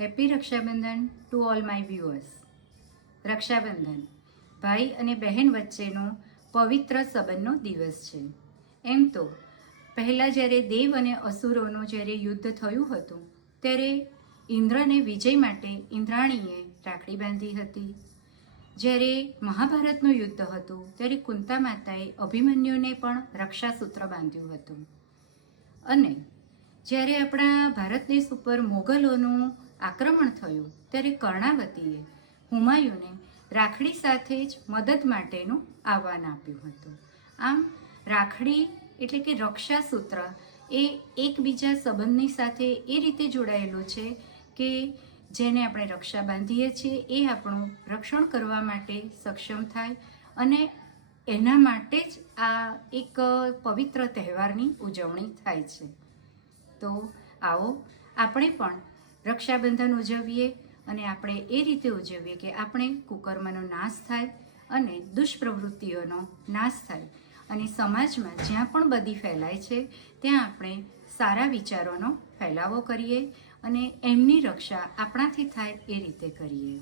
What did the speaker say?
Happy Rakshabandhan to all my viewers. Rakshabandhan ભાઈ અને બહેન વચ્ચેનો પવિત્ર સંબંધનો દિવસ છે. એમ તો પહેલાં જ્યારે દેવ અને અસુરોનું જ્યારે યુદ્ધ થયું હતું ત્યારે ઇન્દ્રને વિજય માટે ઇન્દ્રાણીએ રાખડી બાંધી હતી. જ્યારે મહાભારતનું યુદ્ધ હતું ત્યારે કુંતા માતાએ અભિમન્યુને પણ રક્ષાસૂત્ર બાંધ્યું હતું. અને જ્યારે આપણા ભારત દેશ ઉપર મોગલોનું આક્રમણ થયું ત્યારે કર્ણાવતીએ હુમાયુને રાખડી સાથે જ મદદ માટેનું આહ્વાન આપ્યું હતું. આમ રાખડી એટલે કે રક્ષાસૂત્ર એ એકબીજા સંબંધની સાથે એ રીતે જોડાયેલું છે કે જેને આપણે રક્ષા બાંધીએ છીએ એ આપણું રક્ષણ કરવા માટે સક્ષમ થાય અને એના માટે જ આ એક પવિત્ર તહેવારની ઉજવણી થાય છે. તો આવો આપણે પણ રક્ષાબંધન ઉજવીએ અને આપણે એ રીતે ઉજવીએ કે આપણે કુકર્મનો નાશ થાય અને દુષ્પ્રવૃત્તિઓનો નાશ થાય અને સમાજમાં જ્યાં પણ બધી ફેલાય છે ત્યાં આપણે સારા વિચારોનો ફેલાવો કરીએ અને એમની રક્ષા આપણાથી થાય એ રીતે કરીએ.